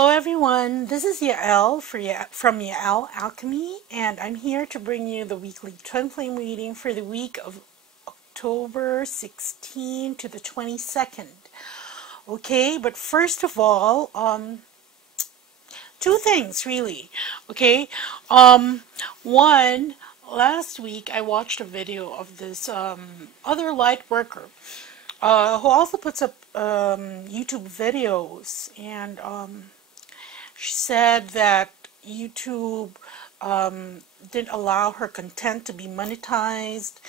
Hello everyone, this is Yael from Yael Alchemy, and I'm here to bring you the weekly Twin Flame reading for the week of October 16 to the 22nd. Okay, but first of all, two things really. Okay, one, last week I watched a video of this other light worker who also puts up YouTube videos, and she said that YouTube didn't allow her content to be monetized,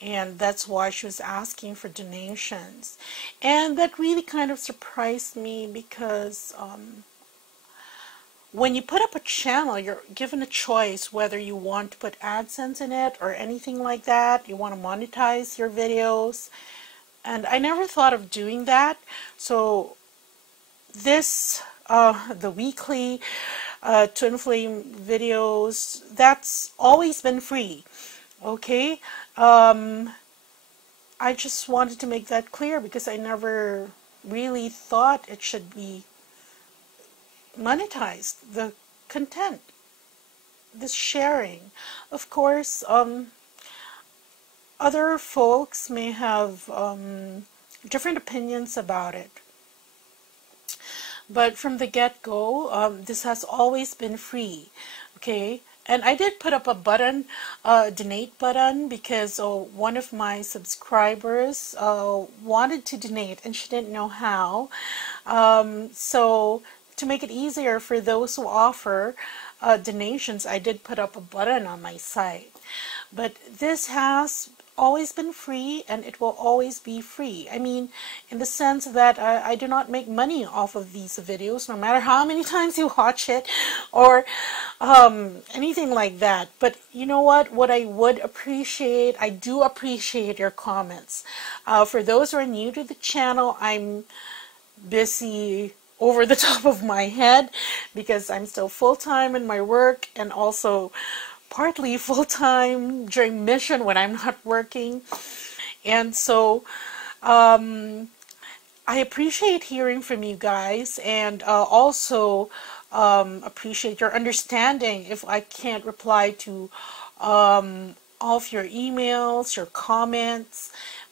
and that's why she was asking for donations. And that really kind of surprised me, because when you put up a channel, you're given a choice whether you want to put AdSense in it or anything like that. You want to monetize your videos. And I never thought of doing that. So this, the weekly Twin Flame videos, that's always been free. Okay? I just wanted to make that clear, because I never really thought it should be monetized, the content, the sharing. Of course, other folks may have different opinions about it. But from the get-go, this has always been free. Okay? And I did put up a button, donate button, because one of my subscribers wanted to donate and she didn't know how. So to make it easier for those who offer donations, I did put up a button on my site. But this has always been free, and it will always be free. I mean, in the sense that I do not make money off of these videos, no matter how many times you watch it, or anything like that. But you know what I would appreciate, I do appreciate your comments. For those who are new to the channel, I'm busy over the top of my head, because I'm still full-time in my work, and also partly full-time during mission when I'm not working. And so I appreciate hearing from you guys, and also appreciate your understanding if I can't reply to all of your emails, your comments,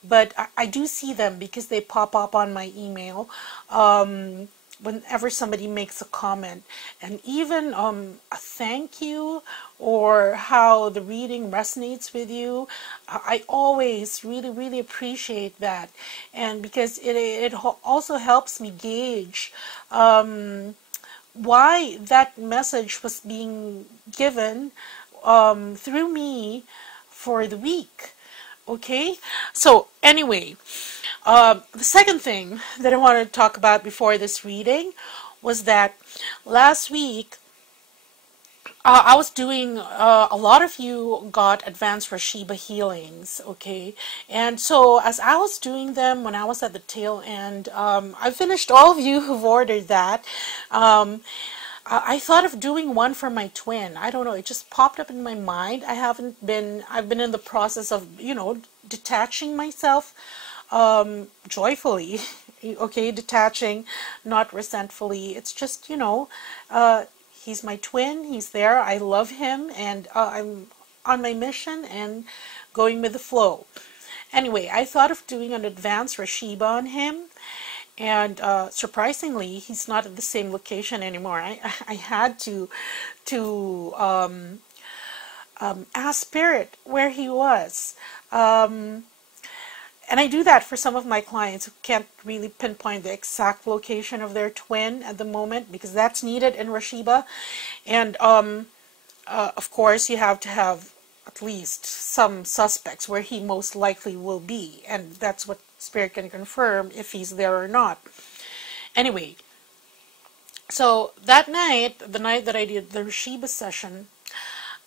but I do see them, because they pop up on my email whenever somebody makes a comment. And even a thank you, or how the reading resonates with you, I always really appreciate that. And because it also helps me gauge why that message was being given through me for the week. Okay, so anyway, the second thing that I wanted to talk about before this reading was that last week I was doing, a lot of you got advanced RASHEEBA healings, okay? And so as I was doing them, when I was at the tail end, I finished all of you who've ordered that. I thought of doing one for my twin. I don't know, it just popped up in my mind. I've been in the process of, detaching myself joyfully, okay, detaching, not resentfully. It's just, he's my twin, he's there, I love him, and I'm on my mission and going with the flow. Anyway, I thought of doing an advanced RASHEEBA on him, and surprisingly, he's not at the same location anymore. I had to ask Spirit where he was. And I do that for some of my clients who can't really pinpoint the exact location of their twin at the moment, because that's needed in RASHEEBA. And of course, you have to have at least some suspects where he most likely will be, and that's what Spirit can confirm if he's there or not. Anyway, so that night, the night that I did the RASHEEBA session,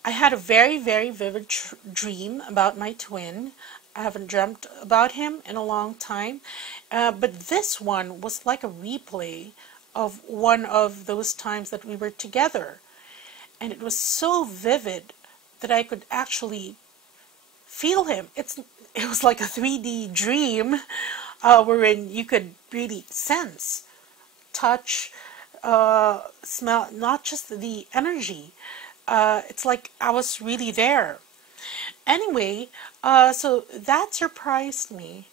I had a very vivid dream about my twin. I haven't dreamt about him in a long time, but this one was like a replay of one of those times that we were together, and it was so vivid that I could actually feel him. It was like a 3D dream, wherein you could really sense, touch, smell, not just the energy. It's like I was really there. Anyway, so that surprised me.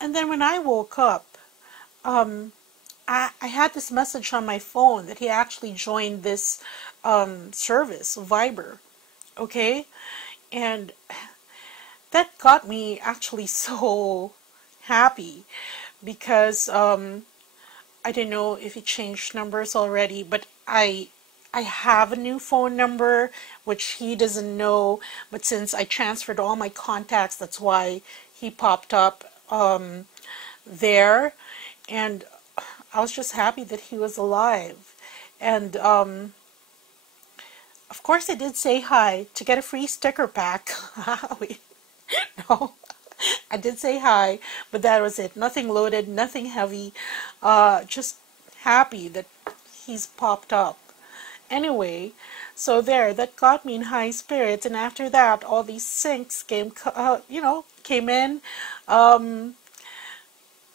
And then when I woke up, I had this message on my phone that he actually joined this service, Viber. Okay? And that got me actually so happy because I didn't know if he changed numbers already, but I have a new phone number which he doesn't know, but since I transferred all my contacts, that's why he popped up there. And I was just happy that he was alive. And of course I did say hi to get a free sticker pack. Wait, no, I did say hi, but that was it. Nothing loaded, nothing heavy. Just happy that he's popped up. Anyway, so there, that got me in high spirits. And after that, all these syncs came in.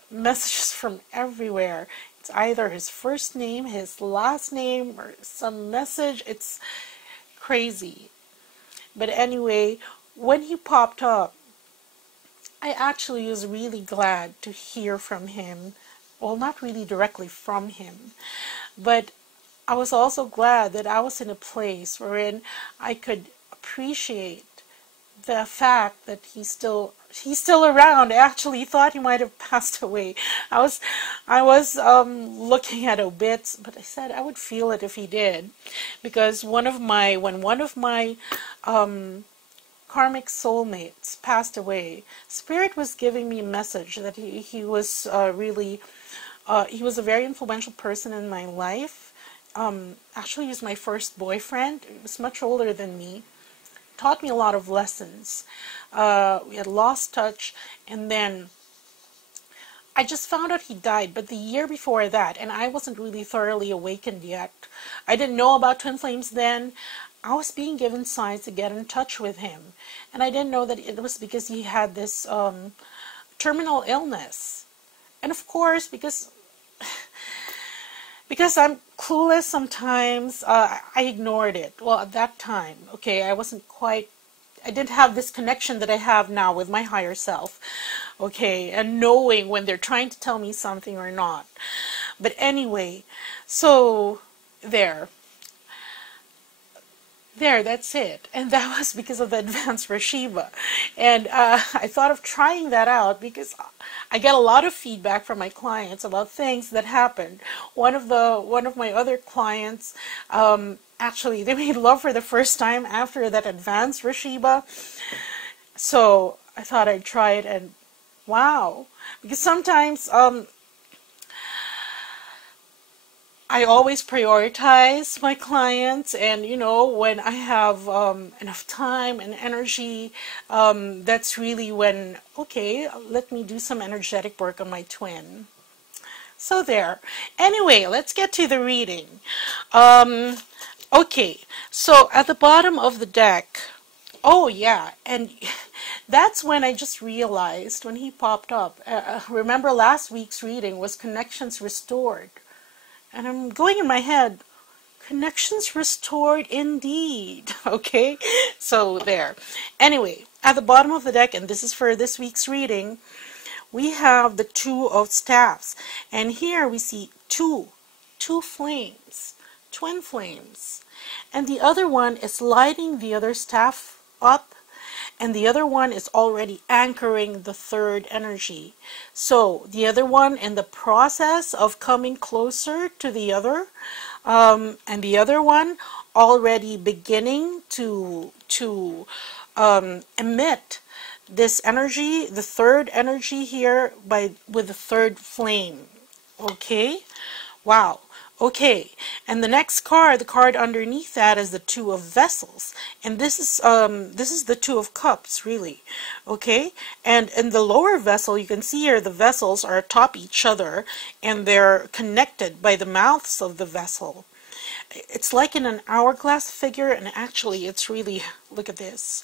Messages from everywhere. It's either his first name, his last name, or some message. It's crazy. But anyway, when he popped up, I actually was really glad to hear from him. Well, not really directly from him, but I was also glad that I was in a place wherein I could appreciate the fact that he's still around. I actually thought he might have passed away. I was looking at obits, but I said I would feel it if he did, because when one of my karmic soulmates passed away, Spirit was giving me a message that he was really he was a very influential person in my life. Actually, he was my first boyfriend. He was much older than me. Taught me a lot of lessons. We had lost touch, and then I just found out he died, but the year before that, and I wasn't really thoroughly awakened yet. I didn't know about twin flames then. I was being given signs to get in touch with him, and I didn't know that it was because he had this terminal illness. And of course, because I'm clueless sometimes, I ignored it. Well, at that time, okay, I didn't have this connection that I have now with my higher self, okay, and knowing when they're trying to tell me something or not. But anyway, so there, that's it. And that was because of the advanced RASHEEBA. And I thought of trying that out because I get a lot of feedback from my clients about things that happened. One of my other clients, actually, they made love for the first time after that advanced RASHEEBA. So I thought I'd try it, and wow. Because sometimes I always prioritize my clients, and when I have enough time and energy, that's really when, okay, let me do some energetic work on my twin. So there. Anyway, let's get to the reading. Okay, so at the bottom of the deck, oh yeah, and that's when I just realized when he popped up. Remember last week's reading was Connections Restored. And I'm going in my head, connections restored indeed. Okay, so there. Anyway, at the bottom of the deck, and this is for this week's reading, we have the Two of Staffs. And here we see two flames, twin flames. And the other one is lighting the other staff up, and the other one is already anchoring the third energy. So the other one in the process of coming closer to the other, and the other one already beginning to emit this energy, the third energy here with the third flame. Okay, wow. Okay, and the next card, the card underneath that, is the Two of Vessels, and this is the Two of Cups, really. Okay, and in the lower vessel, you can see here the vessels are atop each other, and they're connected by the mouths of the vessel. It's like in an hourglass figure, and actually, it's really, look at this.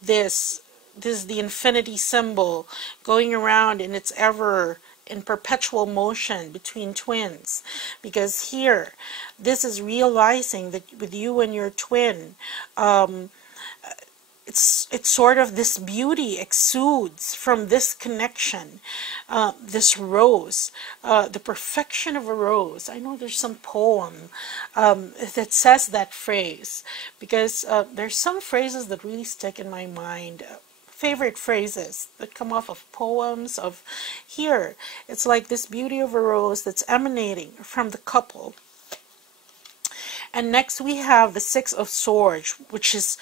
This is the infinity symbol going around in its ever in perpetual motion between twins, because here this is realizing that with you and your twin, it's sort of this beauty exudes from this connection, this rose, the perfection of a rose. I know there's some poem that says that phrase, because there's some phrases that really stick in my mind, favorite phrases that come off of poems. Of here, it's like this beauty of a rose that's emanating from the couple. And next we have the Six of Swords, which is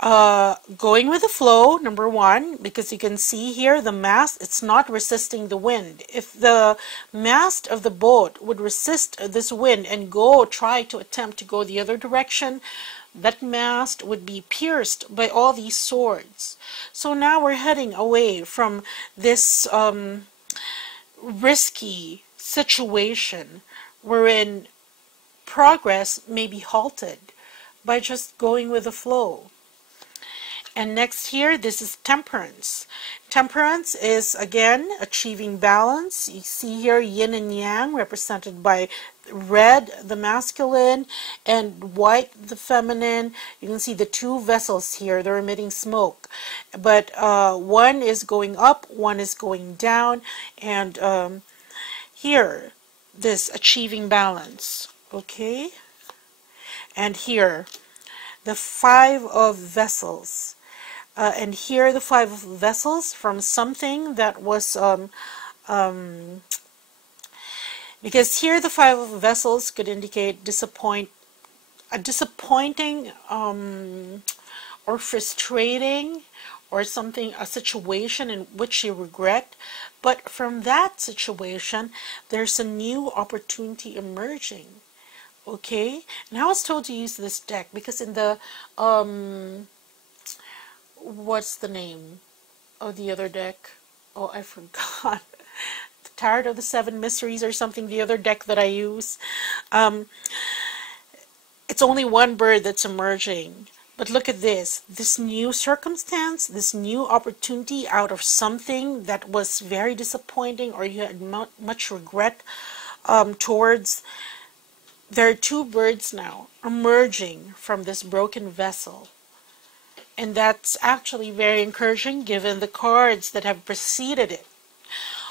going with the flow, number one, because you can see here the mast, it's not resisting the wind. If the mast of the boat would resist this wind and try to attempt to go the other direction, that mast would be pierced by all these swords. So now we're heading away from this risky situation wherein progress may be halted by just going with the flow. And next here, this is Temperance. Temperance is, again, achieving balance. You see here yin and yang represented by red, the masculine, and white, the feminine. You can see the two vessels here. They're emitting smoke. But one is going up, one is going down. And here, this achieving balance. Okay? And here, the Five of Vessels. And here the Five of Vessels from something that was, because here the Five of Vessels could indicate a disappointing or frustrating or something, a situation in which you regret. But from that situation, there's a new opportunity emerging. Okay? And I was told to use this deck because in the what's the name of the other deck? Oh, I forgot. The Tarot of the Seven Mysteries or something, the other deck that I use. It's only one bird that's emerging. But look at this. This new circumstance, this new opportunity out of something that was very disappointing or you had much regret towards. There are two birds now emerging from this broken vessel. And that's actually very encouraging given the cards that have preceded it.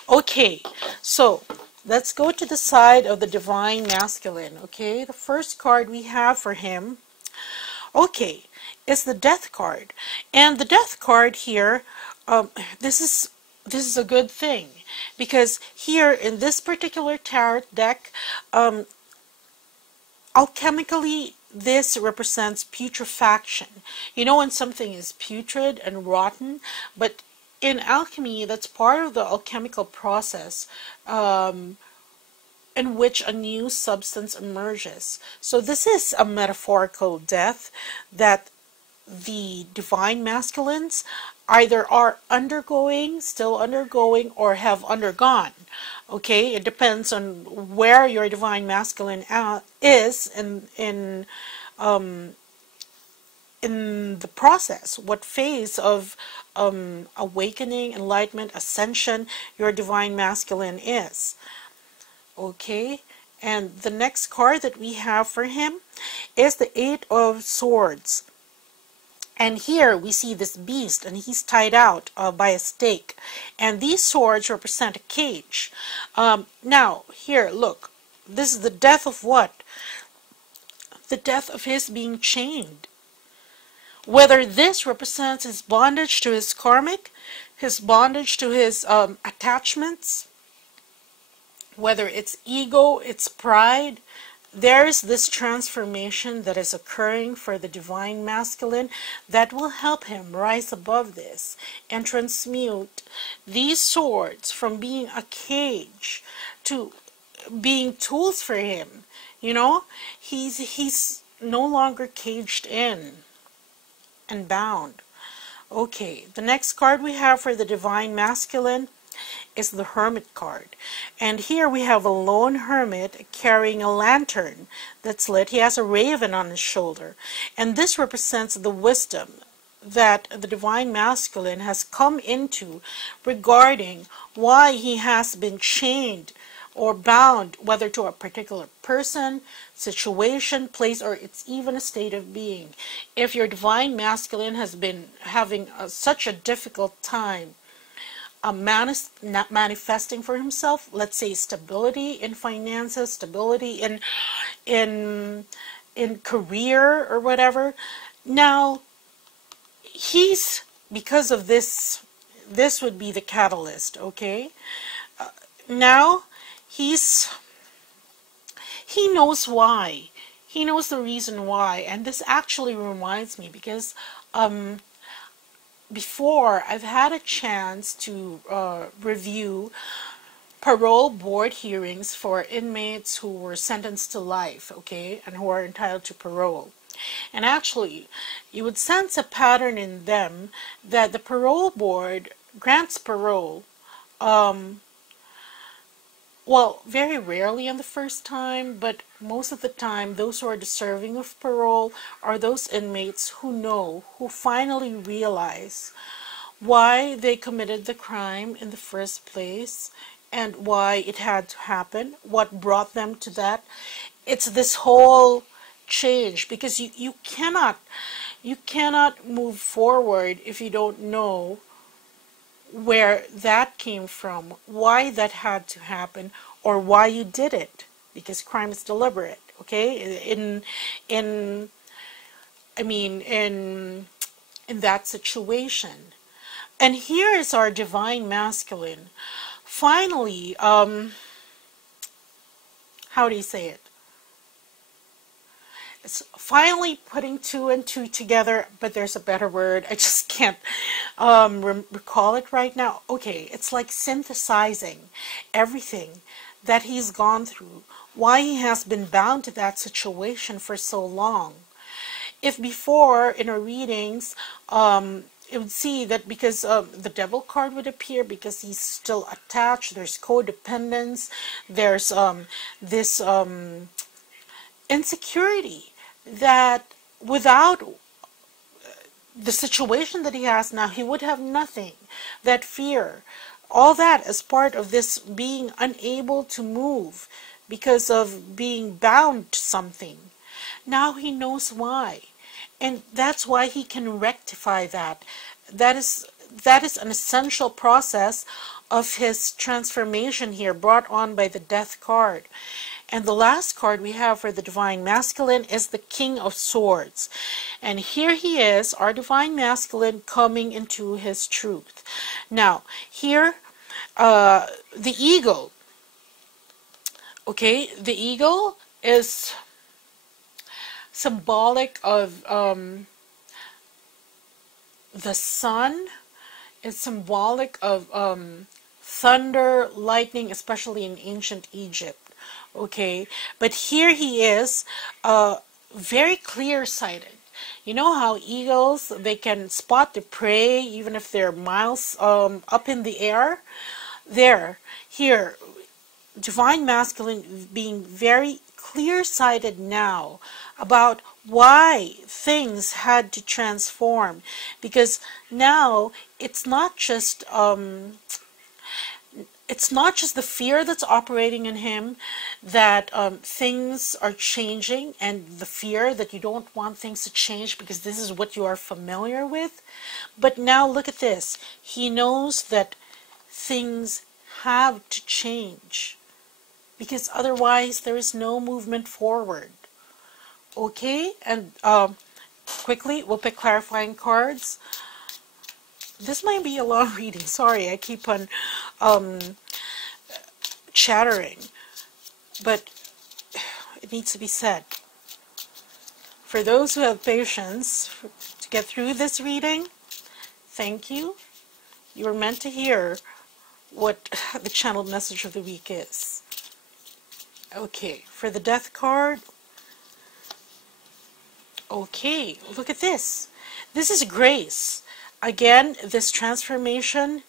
Okay, so let's go to the side of the Divine Masculine. Okay, the first card we have for him, okay, is the Death card. And the Death card here, this is a good thing. Because here in this particular tarot deck, alchemically, this represents putrefaction. You know when something is putrid and rotten, but in alchemy, that's part of the alchemical process in which a new substance emerges. So this is a metaphorical death that the Divine Masculines either are undergoing, still undergoing, or have undergone. Okay, it depends on where your Divine Masculine is in the process, what phase of awakening, enlightenment, ascension your Divine Masculine is. Okay, and the next card that we have for him is the Eight of Swords. And here we see this beast, and he's tied out by a stake. And these swords represent a cage. Now, here, look. This is the death of what? The death of his being chained. Whether this represents his bondage to his karmic, his bondage to his attachments, whether it's ego, it's pride, there's this transformation that is occurring for the Divine Masculine that will help him rise above this and transmute these swords from being a cage to being tools for him. You know, he's no longer caged in and bound. Okay, the next card we have for the Divine Masculine is the Hermit card. And here we have a lone hermit carrying a lantern that's lit. He has a raven on his shoulder. And this represents the wisdom that the Divine Masculine has come into regarding why he has been chained or bound, whether to a particular person, situation, place, or it's even a state of being. If your Divine Masculine has been having such a difficult time manifesting for himself, let's say stability in finances, stability in career or whatever, now he's, because of this would be the catalyst, okay? Now he knows why. He knows the reason why. And this actually reminds me, because before I've had a chance to review parole board hearings for inmates who were sentenced to life, okay, and who are entitled to parole. And actually, you would sense a pattern in them that the parole board grants parole, well, very rarely on the first time, but most of the time, those who are deserving of parole are those inmates who finally realize why they committed the crime in the first place and why it had to happen, what brought them to that. It's this whole change, because you cannot move forward if you don't know where that came from, why that had to happen, or why you did it, because crime is deliberate, okay? In that situation. And here is our Divine Masculine finally, how do you say it? It's finally putting two and two together, but there's a better word. I just can't recall it right now. Okay, it's like synthesizing everything that he's gone through, why he has been bound to that situation for so long. If before in our readings, it would see that because the Devil card would appear because he's still attached, there's codependence, there's this insecurity that without the situation that he has now, he would have nothing. That fear, all that as part of this being unable to move because of being bound to something. Now he knows why. And that's why he can rectify that. That is an essential process of his transformation here, brought on by the Death card. And the last card we have for the Divine Masculine is the King of Swords. And here he is, our Divine Masculine, coming into his truth. Now, here, the eagle. Okay, the eagle is symbolic of the sun. It's symbolic of thunder, lightning, especially in ancient Egypt. Okay, but here he is, very clear-sighted. You know how eagles, they can spot the prey even if they're miles up in the air? Here, Divine Masculine being very clear-sighted now about why things had to transform, because now it's not just the fear that's operating in him that things are changing, and the fear that you don't want things to change because this is what you are familiar with. But now look at this. He knows that things have to change because otherwise there is no movement forward. Okay, and quickly we'll pick clarifying cards. This might be a long reading. Sorry, I keep on chattering, but it needs to be said. For those who have patience to get through this reading, thank you. You were meant to hear what the channeled message of the week is. Okay, for the Death card, okay, look at this. This is grace. Again, this transformation,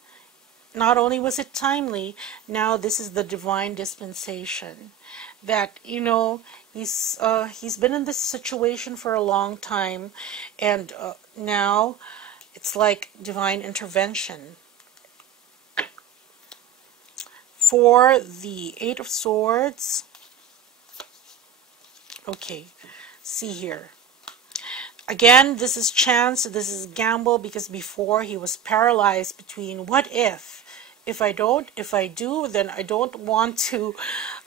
not only was it timely, now this is the divine dispensation. That, you know, he's been in this situation for a long time, and now it's like divine intervention. For the Eight of Swords, okay, see here. Again, this is chance, this is gamble, because before he was paralyzed between what if I don't, if I do, then I don't want to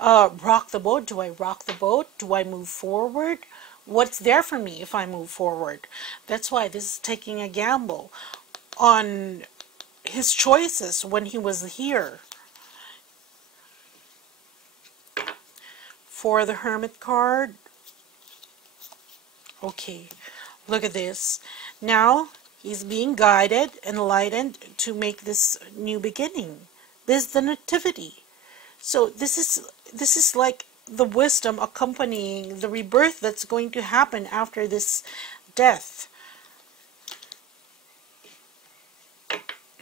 rock the boat. Do I rock the boat? Do I move forward? What's there for me if I move forward? That's why this is taking a gamble on his choices when he was here. For the Hermit card, okay, look at this. Now he's being guided, enlightened to make this new beginning. This is the Nativity. So this is like the wisdom accompanying the rebirth that's going to happen after this death.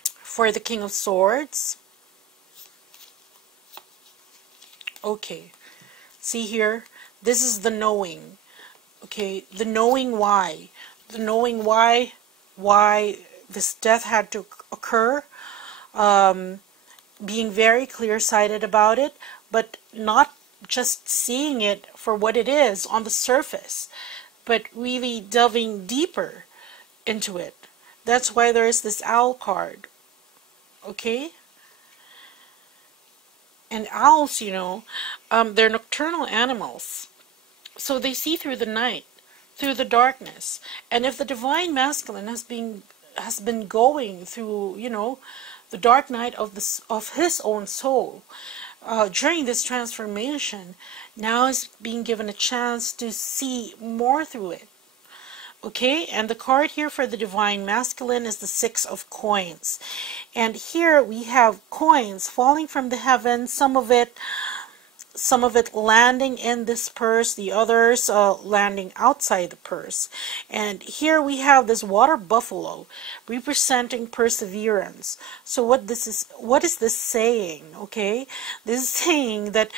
For the King of Swords, okay, see here, this is the knowing. Okay, the knowing why. The knowing why this death had to occur. Being very clear-sighted about it, but not just seeing it for what it is on the surface, but really delving deeper into it. That's why there is this owl card. Okay? And owls, you know, they're nocturnal animals. So they see through the night, through the darkness. And if the divine masculine has been going through, you know, the dark night of his own soul during this transformation, now is being given a chance to see more through it. Okay, and the card here for the divine masculine is the Six of Coins. And here we have coins falling from the heavens, some of it landing in this purse, the others landing outside the purse. And here we have this water buffalo representing perseverance. So what is this saying? Okay, this is saying that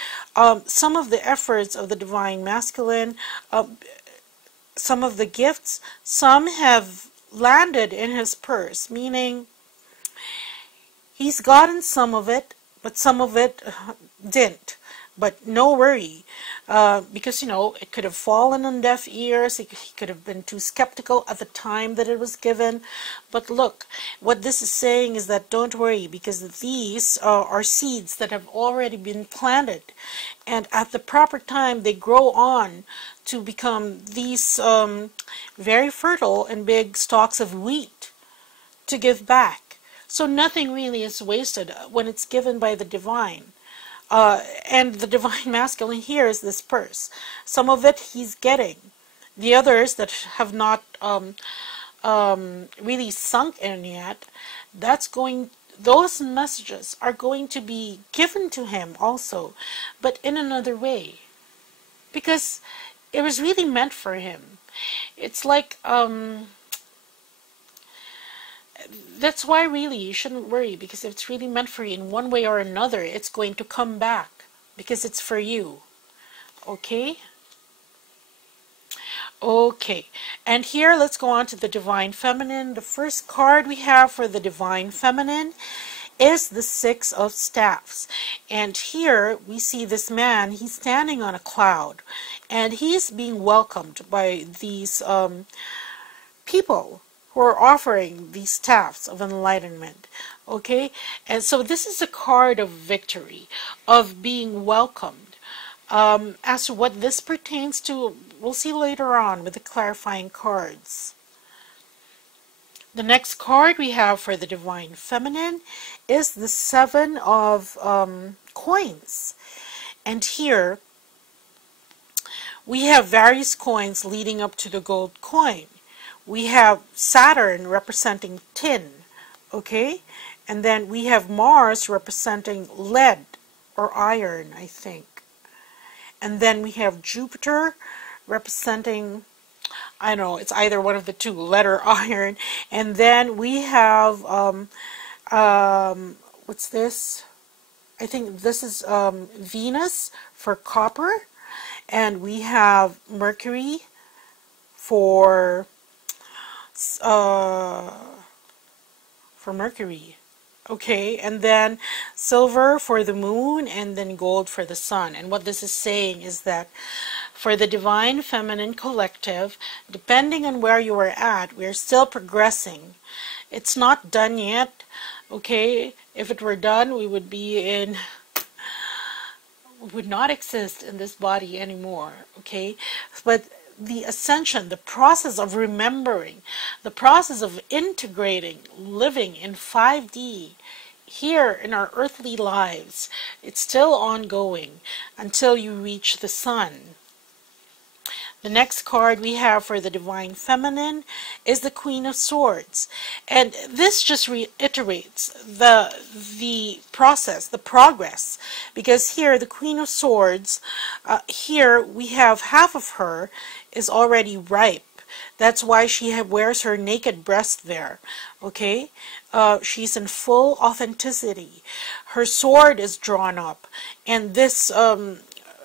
some of the efforts of the divine masculine, some of the gifts, some have landed in his purse, meaning he's gotten some of it, but some of it didn't. But no worry, because, you know, it could have fallen on deaf ears. He could have been too skeptical at the time that it was given. But look, what this is saying is that don't worry, because these are seeds that have already been planted. And at the proper time, they grow on to become these very fertile and big stalks of wheat to give back. So nothing really is wasted when it's given by the divine. And the divine masculine here is this purse. Some of it he's getting. The others that have not really sunk in yet, those messages are going to be given to him also, but in another way. Because it was really meant for him. It's like, that's why really you shouldn't worry, because if it's really meant for you in one way or another, it's going to come back because it's for you. Okay? Okay. And here, let's go on to the Divine Feminine. The first card we have for the Divine Feminine is the Six of Staffs. And here we see this man, he's standing on a cloud, and he's being welcomed by these people who are offering these staffs of enlightenment. Okay, and so this is a card of victory, of being welcomed. As to what this pertains to, we'll see later on with the clarifying cards. The next card we have for the Divine Feminine is the Seven of Coins. And here we have various coins leading up to the gold coin. We have Saturn representing tin, okay? And then we have Mars representing lead or iron, I think. And then we have Jupiter representing, I don't know, it's either one of the two, lead or iron. And then we have, what's this? I think this is Venus for copper. And we have Mercury for for Mercury. Okay, and then silver for the moon, and then gold for the sun. And what this is saying is that for the divine feminine collective, depending on where you are at, we're still progressing. It's not done yet. Okay, if it were done, we would not exist in this body anymore. Okay, but the ascension, the process of remembering, the process of integrating, living in 5D here in our earthly lives, it's still ongoing until you reach the sun. The next card we have for the Divine Feminine is the Queen of Swords. And this just reiterates the process, the progress. Because here, the Queen of Swords, here we have half of her is already ripe. That's why she wears her naked breast there. Okay? She's in full authenticity. Her sword is drawn up. And this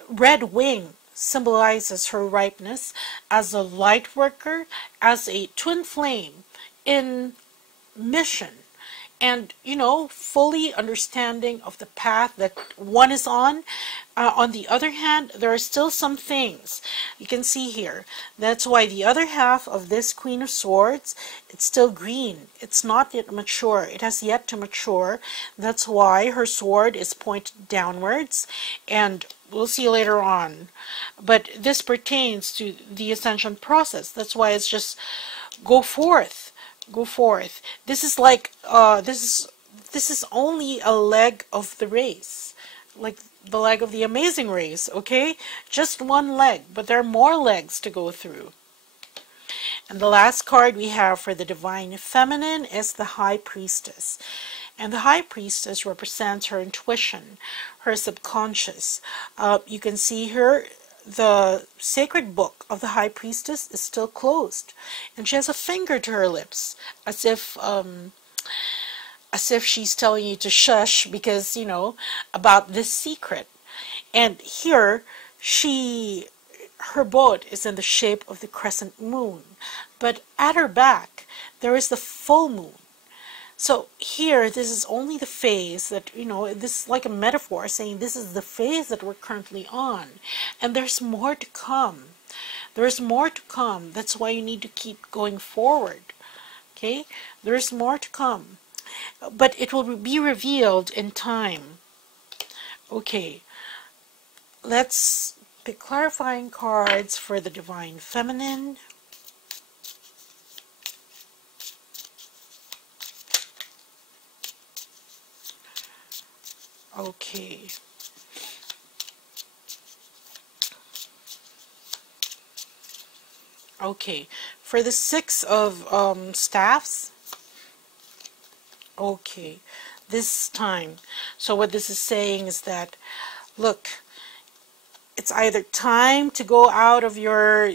red wing symbolizes her ripeness as a light worker, as a twin flame in mission, and fully understanding of the path that one is on. On the other hand, there are still some things you can see here. That's why the other half of this Queen of Swords, it's still green. It's not yet mature. It has yet to mature. That's why her sword is pointed downwards, and we'll see later on. But this pertains to the ascension process. That's why it's just go forth. Go forth. This is like this is only a leg of the race, like the leg of the amazing race. Okay, just one leg, but there are more legs to go through. And the last card we have for the Divine Feminine is the High Priestess. And the High Priestess represents her intuition, her subconscious. You can see her. The sacred book of the High Priestess is still closed, and she has a finger to her lips, as if she's telling you to shush, because about this secret. And here her boat is in the shape of the crescent moon, but at her back there is the full moon. So here, this is only the phase that, this is like a metaphor saying this is the phase that we're currently on. And there's more to come. There's more to come. That's why you need to keep going forward. Okay? There's more to come. But it will be revealed in time. Okay. Let's pick clarifying cards for the Divine Feminine. Okay. Okay. For the Six of Staffs. Okay. This time. So what this is saying is that, look, it's either time to go out of your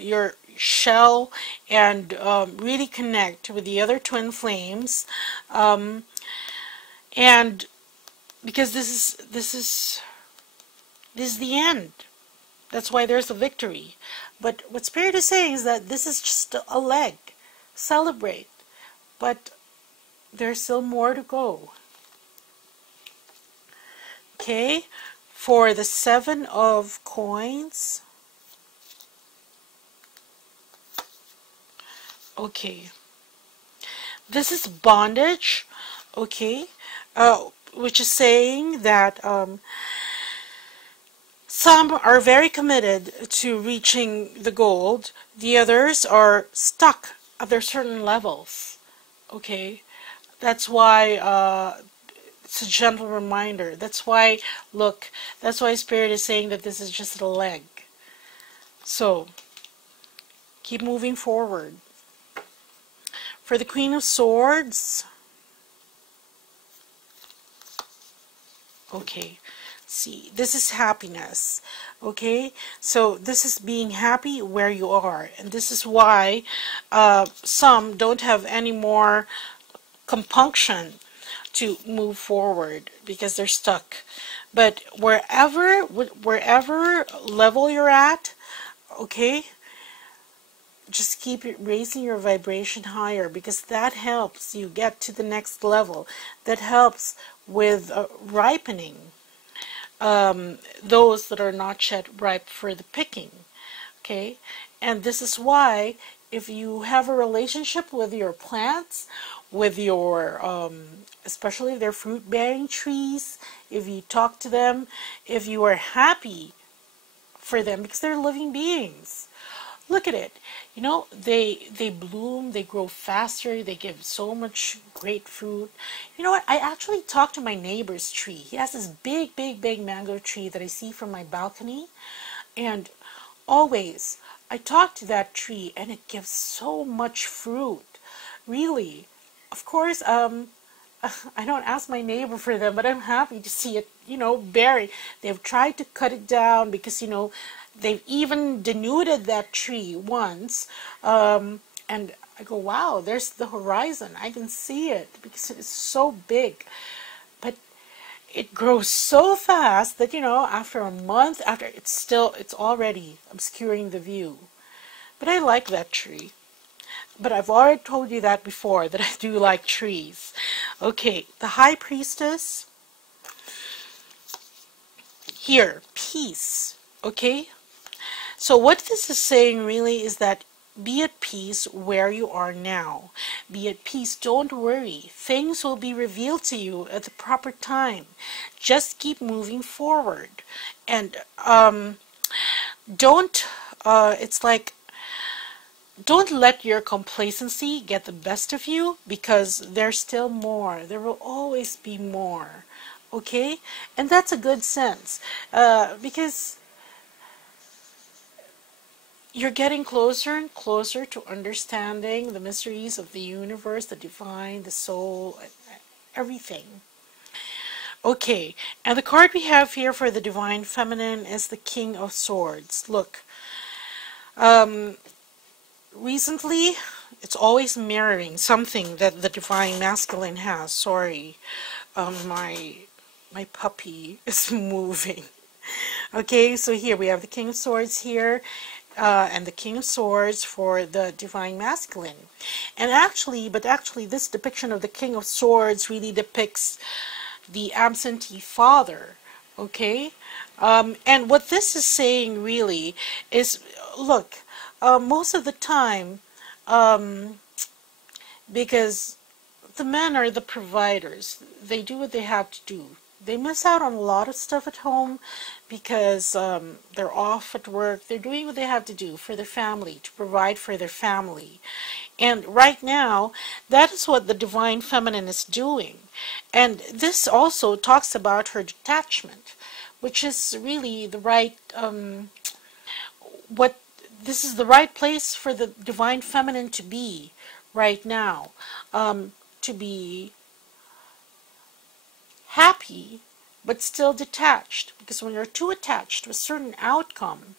shell and really connect with the other twin flames, and because this is the end. That's why there's a victory. But what Spirit is saying is that this is just a leg. Celebrate. But there's still more to go. Okay. For the Seven of Coins. Okay. This is bondage. Okay. Which is saying that some are very committed to reaching the gold. The others are stuck at their certain levels. Okay. That's why it's a gentle reminder. That's why, look, that's why Spirit is saying that this is just a leg. So, keep moving forward. For the Queen of Swords, okay, see, this is happiness. Okay, so this is being happy where you are, and this is why some don't have any more compunction to move forward because they're stuck. But wherever level you're at, okay, just keep raising your vibration higher, because that helps you get to the next level. That helps with ripening those that are not yet ripe for the picking. Okay, and this is why if you have a relationship with your plants, with your especially their fruit bearing trees, if you talk to them, if you are happy for them, because they're living beings. Look at it. You know, they bloom, they grow faster, they give so much great fruit. You know what? I actually talked to my neighbor's tree. He has this big, big, big mango tree that I see from my balcony. And always, I talk to that tree and it gives so much fruit. Really. Of course, I don't ask my neighbor for them, but I'm happy to see it, you know, bearing. They've tried to cut it down because, you know, they've even denuded that tree once. And I go, wow, there's the horizon. I can see it because it's so big. But it grows so fast that, you know, after a month, after it's already obscuring the view. But I like that tree. But I've already told you that before, that I do like trees. Okay, the High Priestess. Here, peace. Okay? So what this is saying really is that be at peace where you are now. Be at peace. Don't worry. Things will be revealed to you at the proper time. Just keep moving forward. And it's like, don't let your complacency get the best of you, because there's still more. There will always be more. Okay? And that's a good sense. Because you're getting closer and closer to understanding the mysteries of the universe, the divine, the soul, everything. Okay, and the card we have here for the Divine Feminine is the King of Swords. Look, recently, it's always mirroring something that the Divine Masculine has. Sorry, my puppy is moving. Okay, so here we have the King of Swords here, and the King of Swords for the Divine Masculine. And actually, this depiction of the King of Swords really depicts the absentee father. Okay, and what this is saying really is, look, most of the time, because the men are the providers, they do what they have to do. They miss out on a lot of stuff at home because they're off at work. They're doing what they have to do for their family, to provide for their family. And right now, that is what the Divine Feminine is doing. And this also talks about her detachment, which is really the right, this is the right place for the Divine Feminine to be right now, to be happy but still detached, because when you're too attached to a certain outcome,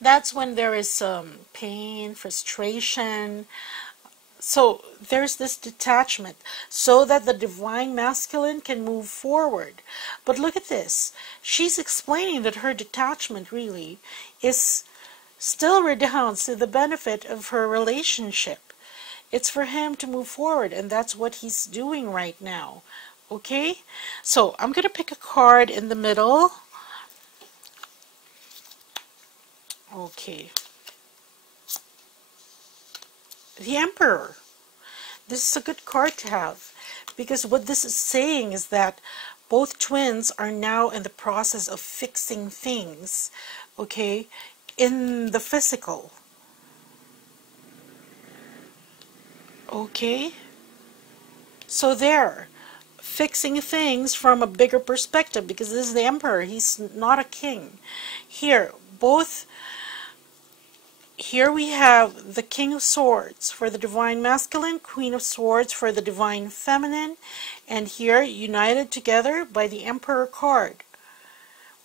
that's when there is pain, frustration. So there's this detachment so that the Divine Masculine can move forward. But look at this. She's explaining that her detachment really is still redounds to the benefit of her relationship. It's for him to move forward, and that's what he's doing right now. Okay? So I'm going to pick a card in the middle. Okay. The Emperor. This is a good card to have, because what this is saying is that both twins are now in the process of fixing things, okay, in the physical. Okay? So there, fixing things from a bigger perspective, because this is the Emperor. He's not a king. Here we have the King of Swords for the Divine Masculine, Queen of Swords for the Divine Feminine, and here united together by the Emperor card,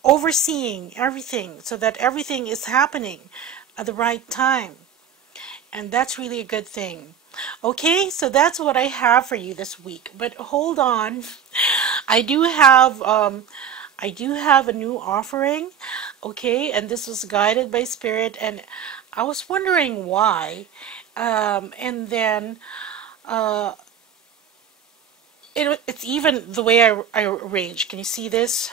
overseeing everything so that everything is happening at the right time. And that's really a good thing. Okay, so that's what I have for you this week. But hold on, I do have a new offering. Okay, and this was guided by Spirit, and I was wondering why. And then it's even the way I arrange. Can you see this?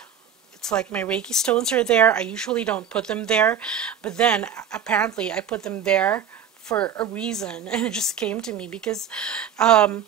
It's like my Reiki stones are there. I usually don't put them there, but then apparently I put them there for a reason, and it just came to me because the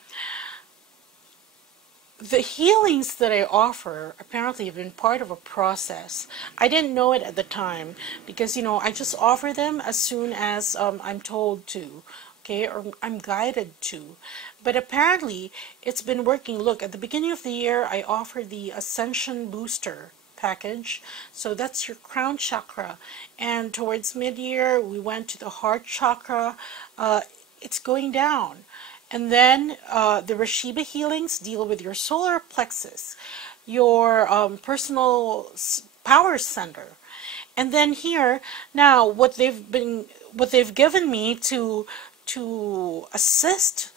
healings that I offer apparently have been part of a process. I didn't know it at the time because, I just offer them as soon as I'm told to, okay, or I'm guided to. But apparently it's been working. Look, at the beginning of the year, I offered the Ascension Booster package. So that's your crown chakra. And towards mid-year, we went to the heart chakra. It's going down. And then the RASHEEBA healings deal with your solar plexus, your personal power center. And then here, now what they've given me to assist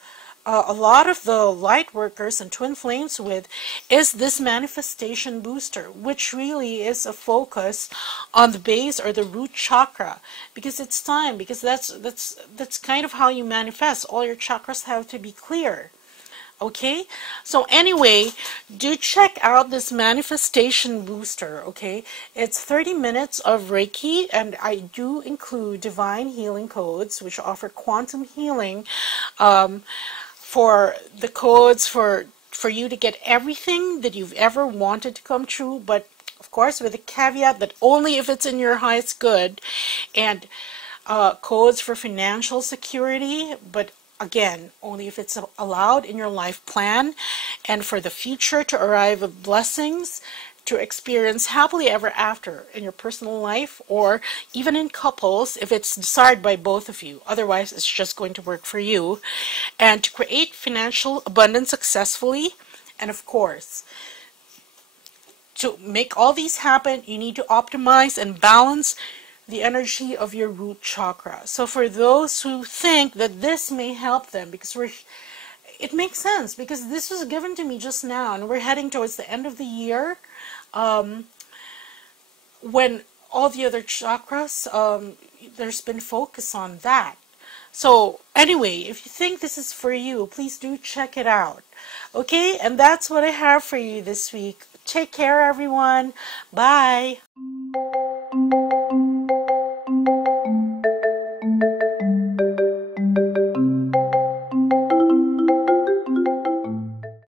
a lot of the light workers and twin flames with is this manifestation booster, which really is a focus on the base or the root chakra, because it's time, because that's kind of how you manifest. All your chakras have to be clear. Okay, so anyway, do check out this manifestation booster. Okay, it's 30 minutes of Reiki, and I do include divine healing codes which offer quantum healing for the codes for you to get everything that you've ever wanted to come true, but of course with the caveat that only if it's in your highest good, and codes for financial security, but again, only if it's allowed in your life plan, and for the future to arrive with blessings, to experience happily ever after in your personal life, or even in couples if it's desired by both of you. Otherwise, it's just going to work for you. And to create financial abundance successfully, and of course, to make all these happen, you need to optimize and balance the energy of your root chakra. So for those who think that this may help them, because it makes sense, because this was given to me just now, and we're heading towards the end of the year, when all the other chakras, there's been focus on that. So anyway, if you think this is for you, please do check it out. Okay, and that's what I have for you this week. Take care, everyone. Bye.